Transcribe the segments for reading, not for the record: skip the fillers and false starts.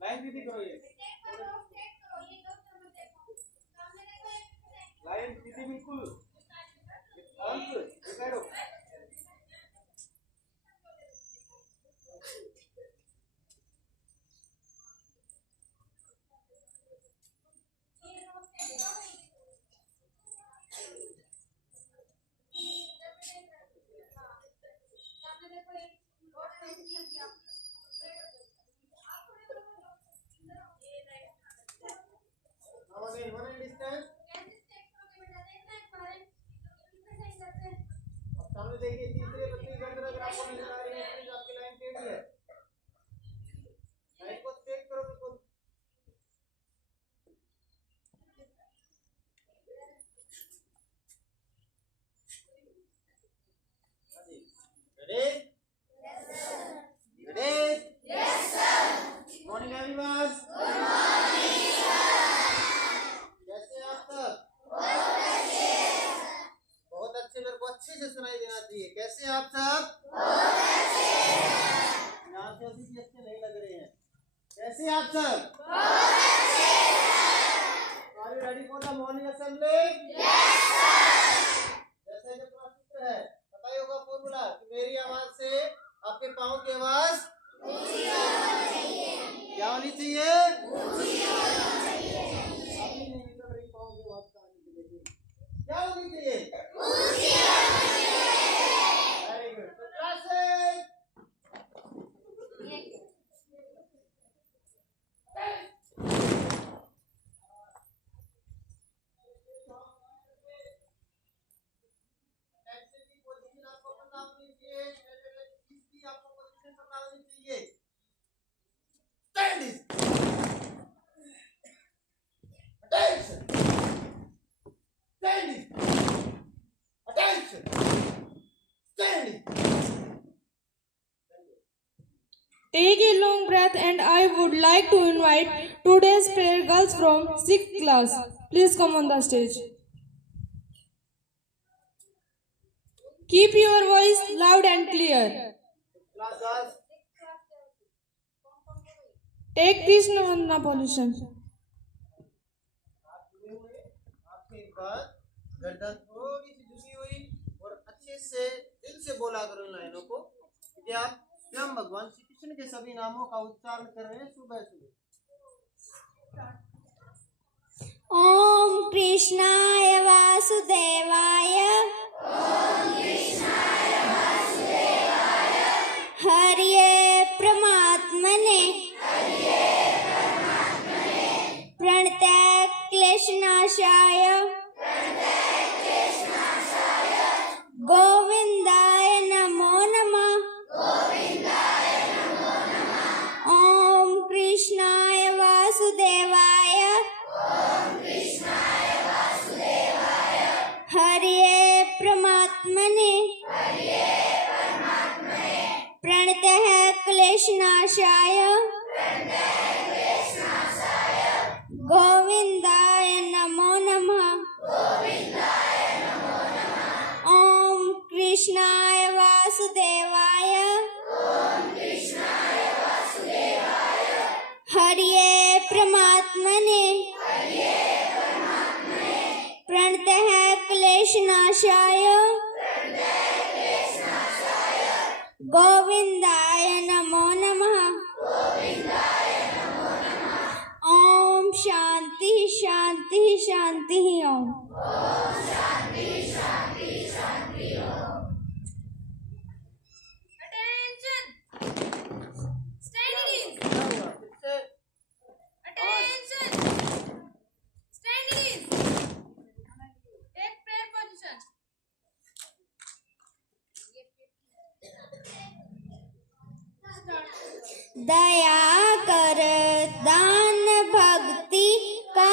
Line सीधी करो, ये line सीधी बिल्कुल अंक दिखाओ। One distance। अब सामने देखिए, तीसरे बच्चे की गर्दन अगर आपको नजर आ रही है तो आपकी लाइन टेढ़ी है। लाइन को स्ट्रेट करो बिल्कुल। Ready? Ready? Yes sir. Morning everyone. Good morning sir. कैसे आप सब? बहुत अच्छे, मेरे को अच्छे से सुनाई देना चाहिए। कैसे आप सब? बहुत अच्छे। यहाँ से अभी भी अच्छे नहीं लग रहे हैं। कैसे आप सब? बहुत अच्छे। Are you ready for the morning assembly? Yes sir। जैसे कि अपना सूत्र है, पता ही होगा फॉर्मूला कि मेरी आवाज से आपके पाँव की आवाज ऊंची होनी चाहिए। क्या होनी चाहिए? ऊंची होनी चाहिए। अभी नहीं तो मेरी पाँव की आवाज कहाँ निकलेगी? क्या होनी चाहिए? ऊंची होनी चाहिए। Very good. तो classes Take a long breath, and I would like to invite today's prayer girls from 6th class. Please come on the stage. Keep your voice loud and clear. Take Krishna Vandana position. आपके बाद गर्दन थोड़ी सी झुकी हुई और अच्छे से दिल से बोला करो इन लाइनों को कि आप स्वयं भगवान श्री कृष्ण के सभी नामों का उच्चारण कर रहे हैं सुबह सुबह। ओम कृष्णाय वासुदेवाय। ओम कृष्णाय वासुदेवाय। हरिये परमात्मने। हरिये परमात्मने। प्रणतः क्लेशनाशाय। प्रणतः क्लेशनाशाय। गोविंदाय नमो नमः। गोविंदाय नमो नमः। ओम कृष्णाय वासुदेवाय। ओम कृष्णाय वासुदेवाय। हरिये परमात्मने। हरिये परमात्मने। प्रणतः क्लेशनाशाय। प्रणतः क्लेशनाशाय। गोविंदाय नमो नमः। गोविंदाय नमो नमः। ओम कृष्णाय वासुदेवाय। ओम कृष्णाय वासुदेवाय। हरिये परमात्मने। हरिये परमात्मने। प्रणतः क्लेशनाशाय। प्रणतः क्लेशनाशाय। गोविंदाय नमो नमः। दया कर दान भक्ति का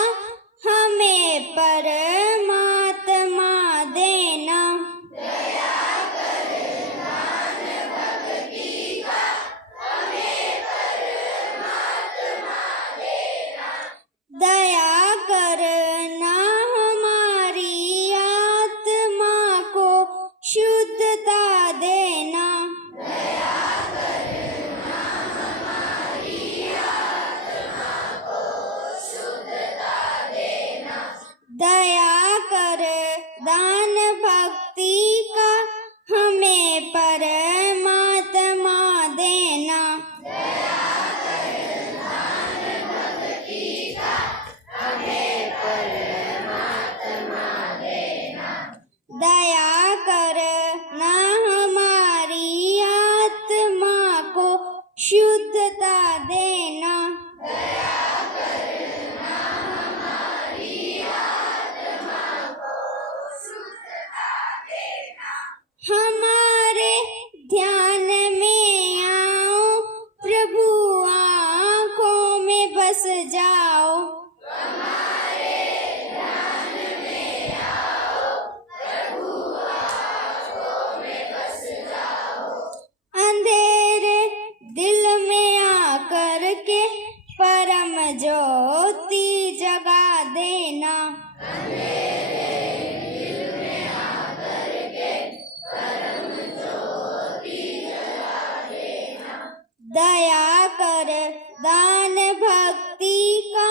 हमें परमात्मा देना। दया करना हमारी आत्मा को शुद्धता देना। दया कर दान भक्ति का हमें परमात्मा देना। दया कर ना हमारी आत्मा को शुद्धता देना। हमारे ध्यान में आओ प्रभु, आँखों में बस जाओ। अंधेरे दिल में आकर के परम ज्योति जगा देना। दया कर दान भक्ति का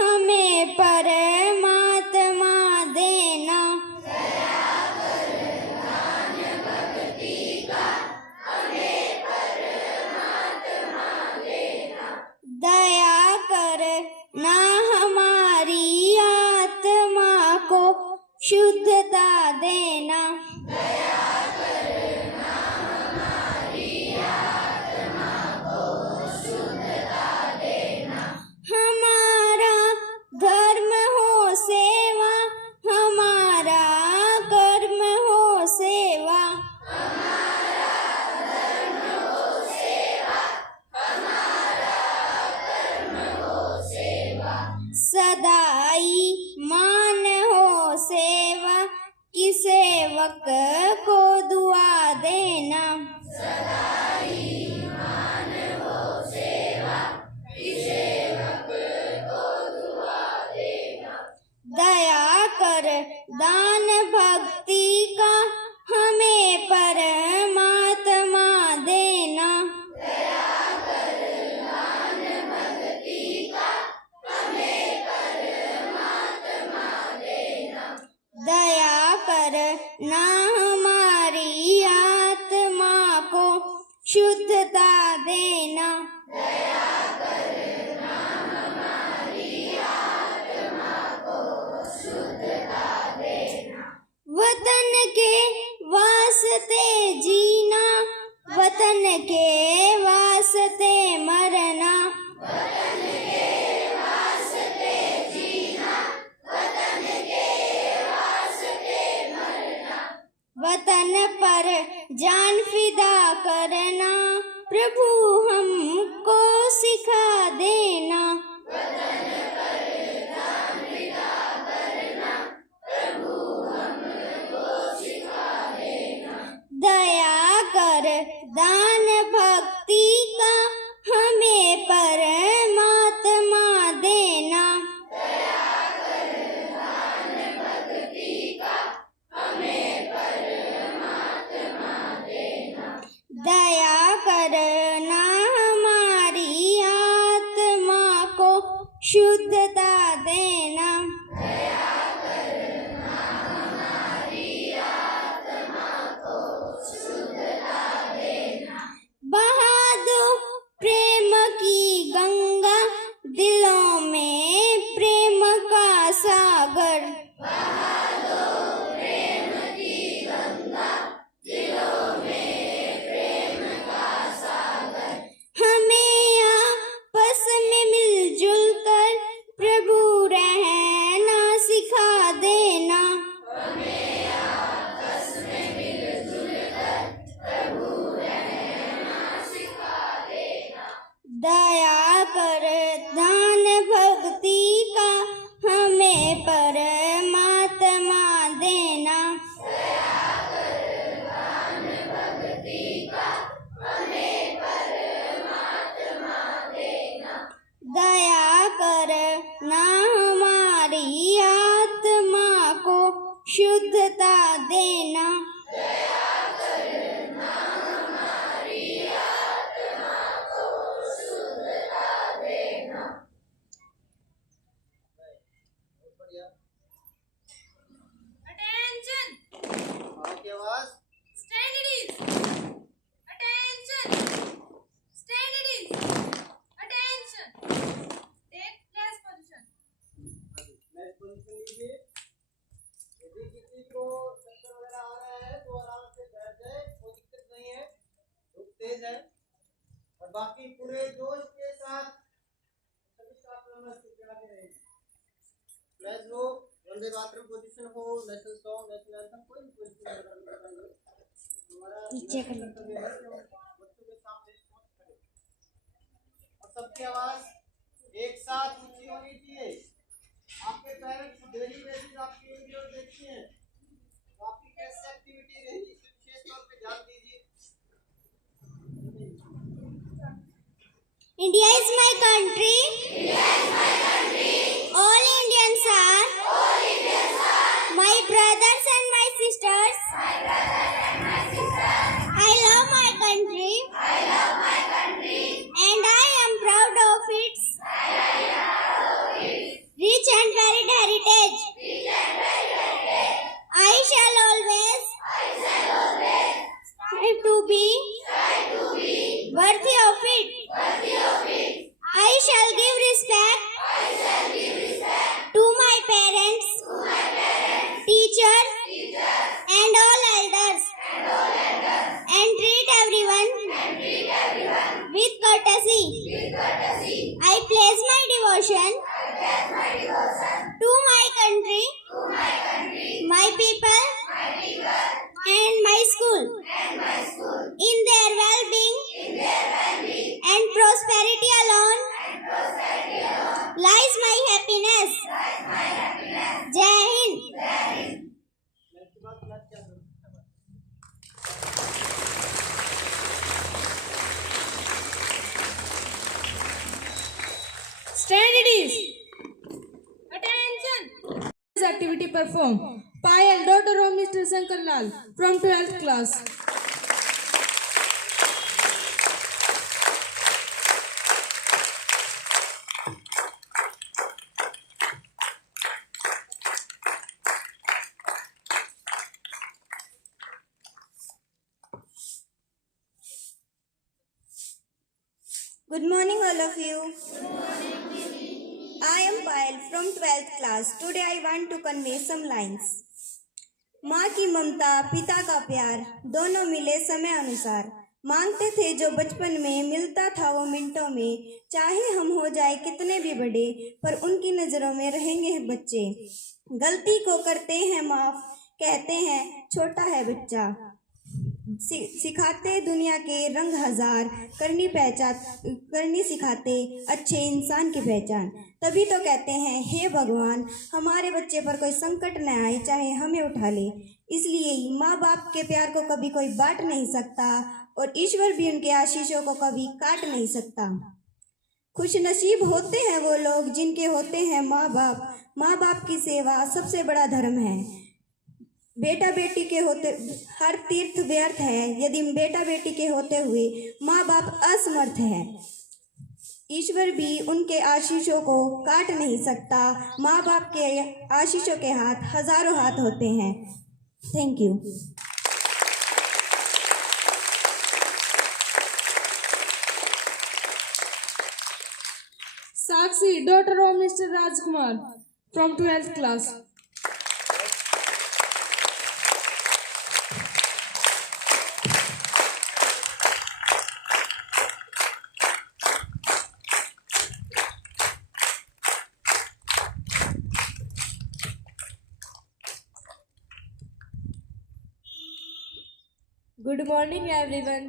हमें परमात्मा देना। दया कर ना हमारी आत्मा को शुद्धता देना। हमारा धर्म हो सेवा, हमारा कर्म हो सेवा। सदाई मान हो सेवा की सेवक को दुआ देना। दया कर दान भक्ति का हमें परमात्मा देना। दया कर ना हमारी आत्मा को शुद्धता देना। वतन के वास्ते जीना, वतन के वास्ते मरना। वतन पर जान फिदा करना प्रभु हमको सिखा देना। दया कर दान भक्ति का हमें परमात्मा देना। दया करना हमारी आत्मा को शुद्धता देना। बाकी पूरे जोश के साथ सभी स्टाफ मेंबर्स चिल्ला के रहेंगे। फ्लैग हो, वंदे मातरम पोजीशन हो, नेशनल सॉन्ग, नेशनल एंथम, कोई भी पोजीशन लगाएंगे। हमारा कर्तव्य है कि हम बच्चों के सामने पहुंच खड़े और सबकी आवाज एक साथ ऊंची होनी चाहिए। आपके पेरेंट्स डेली बेसिस आपकी वीडियो देखते हैं, तो आपकी कैसे एक्टिविटी रहेगी विशेष तौर पे ध्यान दीजिए। India is my country. India is my country. All Indians are. All Indians are. My brothers and my sisters. My brothers and my sisters. I love my country. I love my country. And I am proud of its. And I am proud of its. Rich and varied heritage. Rich and varied heritage. I shall always. I shall always. Strive to be. Strive to be. Worthy of it. Worthy of it. I shall give respect. I shall give respect to my parents. To my parents. Teachers. Teachers. And all elders. And all elders. And treat everyone. And treat everyone with courtesy. With courtesy. I pledge my devotion. I pledge my devotion to my country. To my country. My people. My people. And my school. And my school. In their well-being. In their well-being. And prosperity alone. And prosperity alone. Lies my happiness. Lies my happiness. Jai Hind. Jai Hind. Next बात class क्या करूं? Stand it is. Attention. This activity performed. Payal, daughter of Mr. Shankar Lal, from 12th class. Good morning, all of you. I am Payal from 12th class. Today I want to convey some lines. माँ की ममता, पिता का प्यार, दोनों मिले समय अनुसार। मांगते थे जो बचपन में, मिलता था वो मिनटों में। चाहे हम हो जाए कितने भी बड़े, पर उनकी नज़रों में रहेंगे बच्चे। गलती को करते हैं माफ़, कहते हैं छोटा है बच्चा। सिखाते दुनिया के रंग हजार, करनी सिखाते अच्छे इंसान की पहचान। तभी तो कहते हैं हे भगवान, हमारे बच्चे पर कोई संकट न आए, चाहे हमें उठा ले। इसलिए ही माँ बाप के प्यार को कभी कोई बांट नहीं सकता, और ईश्वर भी उनके आशीषों को कभी काट नहीं सकता। खुश नसीब होते हैं वो लोग जिनके होते हैं माँ बाप। माँ बाप की सेवा सबसे बड़ा धर्म है। बेटा बेटी के होते हर तीर्थ व्यर्थ है, यदि बेटा बेटी के होते हुए माँ बाप असमर्थ है। ईश्वर भी उनके आशीषों को काट नहीं सकता। माँ बाप के आशीषों के हाथ हजारों हाथ होते हैं। Thank you. Sakshi, daughter of Mr. Rajkumar, from 12th class. Good morning, everyone.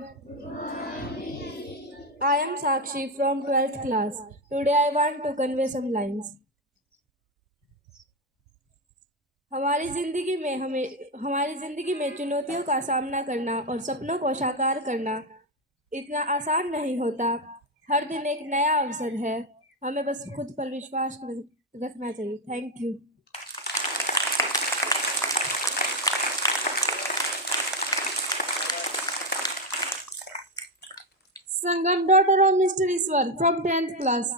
I am Sakshi from 12th class. Today I want to convey some lines. हमारी ज़िंदगी में चुनौतियों का सामना करना और सपनों को साकार करना इतना आसान नहीं होता। हर दिन एक नया अवसर है, हमें बस खुद पर विश्वास रखना चाहिए। Thank you. Sangam, daughter of Mr. Iswar, from 10th class.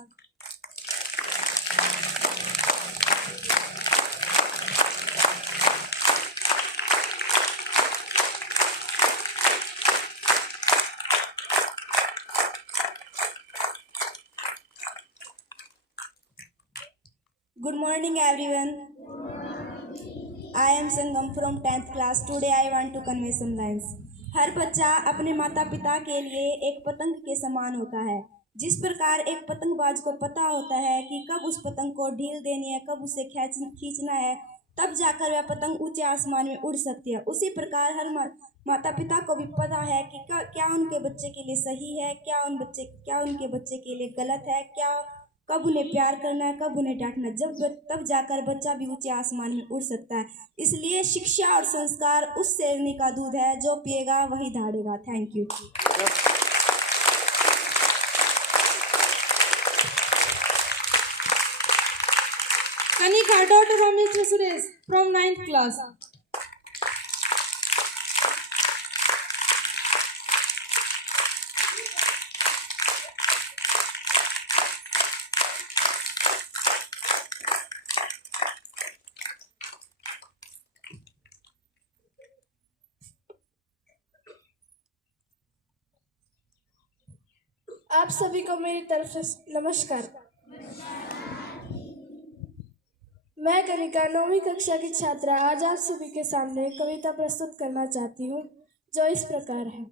Good morning, everyone. I am Sangam from 10th class. Today I want to convey some lines. हर बच्चा अपने माता पिता के लिए एक पतंग के समान होता है। जिस प्रकार एक पतंगबाज को पता होता है कि कब उस पतंग को ढील देनी है, कब उसे खींचना है, तब जाकर वह पतंग ऊंचे आसमान में उड़ सकती है। उसी प्रकार हर माता पिता को भी पता है कि क्या उनके बच्चे के लिए सही है, क्या उनके बच्चे के लिए गलत है, कब उन्हें प्यार करना है, कब उन्हें डांटना है। तब जाकर बच्चा भी ऊंचे आसमान में उड़ सकता है। इसलिए शिक्षा और संस्कार उस शेरनी का दूध है, जो पिएगा वही धाड़ेगा। Thank you. Kanika, daughter of Mr. Suresh, from 9th class. आप सभी को मेरी तरफ से नमस्कार। मैं कनिका 9वीं कक्षा की छात्रा आज आप सभी के सामने कविता प्रस्तुत करना चाहती हूँ, जो इस प्रकार है।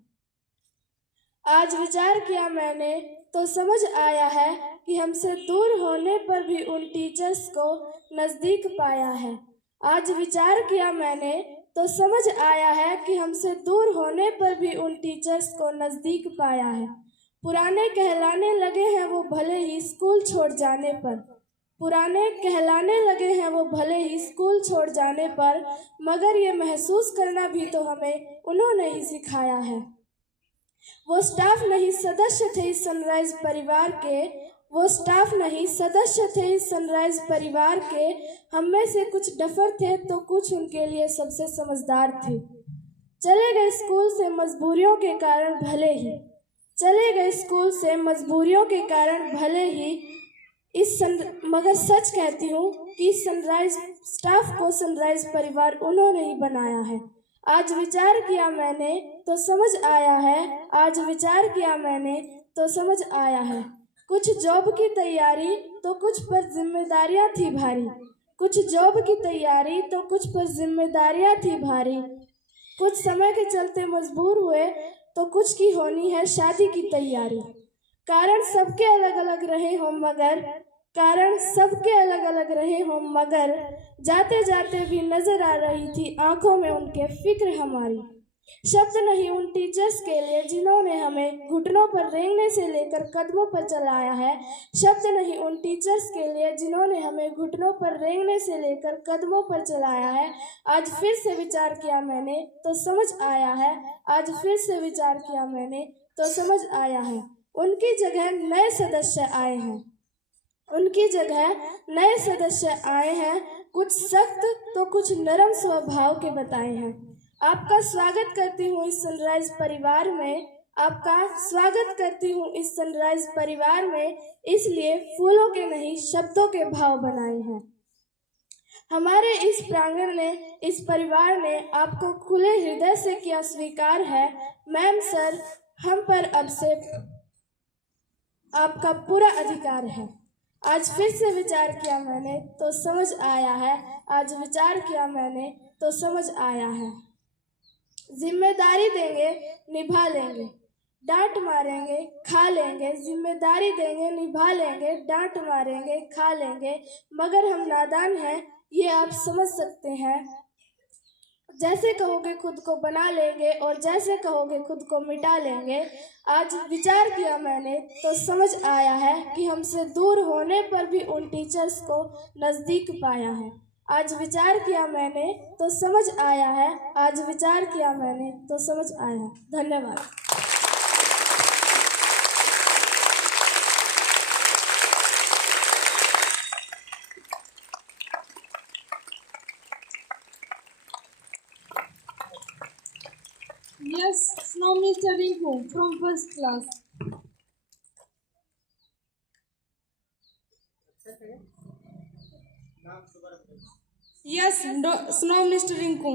आज विचार किया मैंने तो समझ आया है कि हमसे दूर होने पर भी उन टीचर्स को नज़दीक पाया है। आज विचार किया मैंने तो समझ आया है कि हमसे दूर होने पर भी उन टीचर्स को नज़दीक पाया है। पुराने कहलाने लगे हैं वो भले ही स्कूल छोड़ जाने पर, पुराने कहलाने लगे हैं वो भले ही स्कूल छोड़ जाने पर, मगर ये महसूस करना भी तो हमें उन्होंने ही सिखाया है। वो स्टाफ नहीं सदस्य थे इस सनराइज परिवार के, वो स्टाफ नहीं सदस्य थे इस सनराइज परिवार के। हम में से कुछ डफर थे तो कुछ उनके लिए सबसे समझदार थे। चले गए स्कूल से मजबूरियों के कारण भले ही, चले गए स्कूल से मजबूरियों के कारण भले ही, मगर सच कहती हूँ कि सनराइज स्टाफ को सनराइज परिवार उन्होंने ही बनाया है। आज विचार किया मैंने तो समझ आया है, आज विचार किया मैंने तो समझ आया है। कुछ जॉब की तैयारी तो कुछ पर जिम्मेदारियाँ थी भारी, कुछ जॉब की तैयारी तो कुछ पर जिम्मेदारियाँ थी भारी। कुछ समय के चलते मजबूर हुए तो कुछ की होनी है शादी की तैयारी। कारण सबके अलग अलग रहे हों मगर, कारण सबके अलग अलग रहे हों मगर, जाते जाते भी नजर आ रही थी आंखों में उनके फिक्र हमारी। शब्द नहीं उन टीचर्स के लिए जिन्होंने हमें घुटनों पर रेंगने से लेकर कदमों पर चलाया है। शब्द नहीं उन टीचर्स के लिए जिन्होंने हमें घुटनों पर रेंगने से लेकर कदमों पर चलाया है। आज फिर से विचार किया मैंने तो समझ आया है, आज फिर से विचार किया मैंने तो समझ आया है। उनकी जगह नए सदस्य आए हैं, उनकी जगह नए सदस्य आए हैं। कुछ सख्त तो कुछ नरम स्वभाव के बताए हैं। आपका स्वागत करती हूँ इस सनराइज परिवार में, आपका स्वागत करती हूँ इस सनराइज परिवार में, इसलिए फूलों के नहीं शब्दों के भाव बनाए हैं। हमारे इस प्रांगण ने, इस परिवार ने आपको खुले हृदय से किया स्वीकार है। मैम सर, हम पर अब से आपका पूरा अधिकार है। आज फिर से विचार किया मैंने तो समझ आया है, आज विचार किया मैंने तो समझ आया है। जिम्मेदारी देंगे निभा लेंगे, डांट मारेंगे खा लेंगे, जिम्मेदारी देंगे निभा लेंगे, डांट मारेंगे खा लेंगे, मगर हम नादान हैं ये आप समझ सकते हैं। जैसे कहोगे खुद को बना लेंगे और जैसे कहोगे खुद को मिटा लेंगे। आज विचार किया मैंने तो समझ आया है कि हमसे दूर होने पर भी उन टीचर्स को नज़दीक पाया है। आज विचार किया मैंने तो समझ आया है, आज विचार किया मैंने तो समझ आया। धन्यवाद। Yes, now Mr. Rinku from 1st class. Yes, now Mr. Rinku.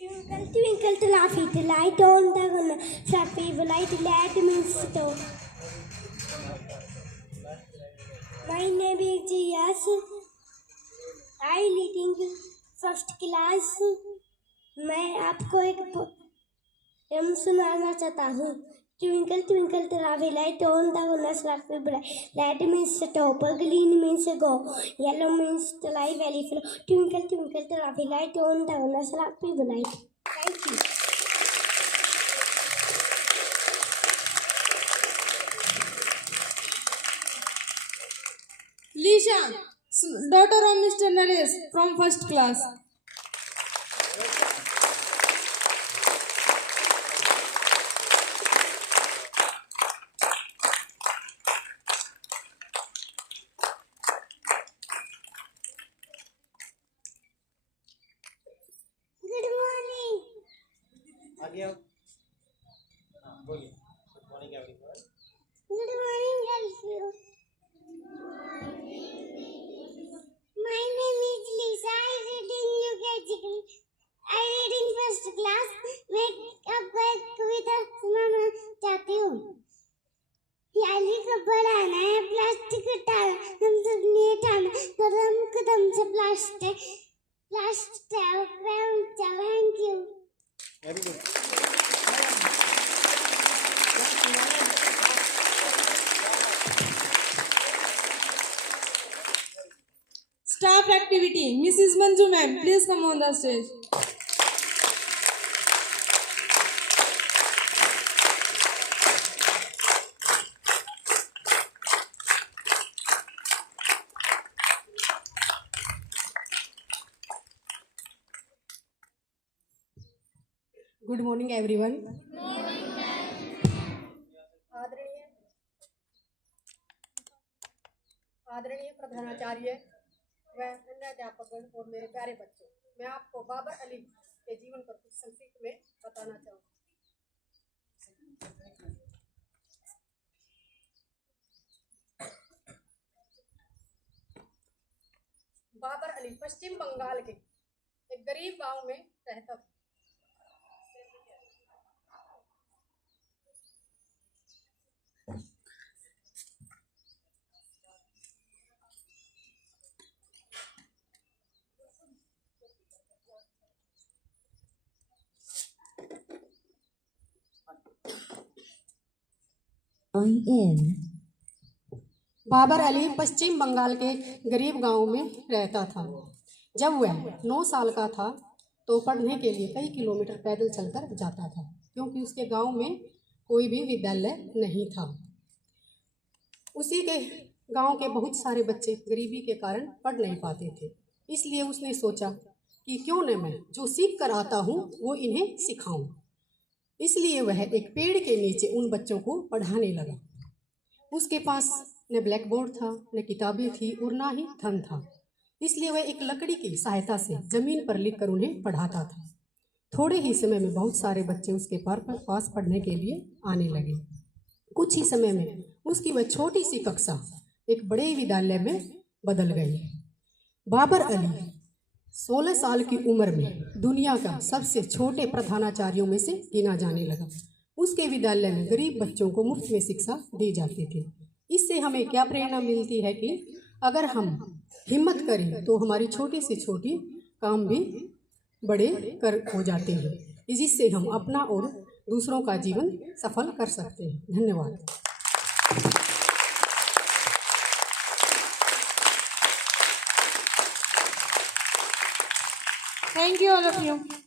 Twinkle, twinkle, little the light on the gun. Flappy light let me stop. My name is Yas. I reading first class. मैं आपको एक poem सुनाना चाहता हूँ. Twinkle twinkle little light on the corner, flappy bright. Red means stop, green means go, yellow means to lie very flow. Twinkle twinkle little light on the corner, flappy bright. Thank you. Lisha, daughter of Mr. Naresh from first class. Good morning. आगे आओ. हाँ, बोलिए. Good morning everyone. Good morning, Elfie. My name is Lisa. I read in UKG. I read in first class. मैं आपको एक कविता सुनाना चाहती हूँ. याली को बढ़ाना है, प्लास्टिक हटाना, हम सब ने हटाना, कदम कदम से plastic thank you. Very good. Staff activity. Mrs. Manju ma'am, please come on the stage. Good morning everyone. आदरणीय प्रधानाचार्य व अन्य अध्यापकगण और मेरे प्यारे बच्चों, मैं आपको बाबर अली के जीवन पर कुछ संक्षिप्त में बताना चाहूँगा. बाबर अली पश्चिम बंगाल के एक गरीब गांव में रहता था. बाबर अली पश्चिम बंगाल के गरीब गांव में रहता था. जब वह 9 साल का था तो पढ़ने के लिए कई किलोमीटर पैदल चलकर जाता था, क्योंकि उसके गांव में कोई भी विद्यालय नहीं था. उसी के गांव के बहुत सारे बच्चे गरीबी के कारण पढ़ नहीं पाते थे. इसलिए उसने सोचा कि क्यों न मैं जो सीख कर आता हूँ वो इन्हें सिखाऊं. इसलिए वह एक पेड़ के नीचे उन बच्चों को पढ़ाने लगा. उसके पास न ब्लैक बोर्ड था, न किताबें थी और ना ही धन था. इसलिए वह एक लकड़ी की सहायता से जमीन पर लिखकर उन्हें पढ़ाता था. थोड़े ही समय में बहुत सारे बच्चे उसके पास पढ़ने के लिए आने लगे. कुछ ही समय में उसकी वह छोटी सी कक्षा एक बड़े विद्यालय में बदल गई. बाबर अली 16 साल की उम्र में दुनिया का सबसे छोटे प्रधानाचार्यों में से गिना जाने लगा. उसके विद्यालय में गरीब बच्चों को मुफ्त में शिक्षा दी जाती थी. इससे हमें क्या प्रेरणा मिलती है कि अगर हम हिम्मत करें तो हमारी छोटी से छोटी काम भी बड़े हो जाते हैं, जिससे हम अपना और दूसरों का जीवन सफल कर सकते हैं. धन्यवाद. Thank you all of you.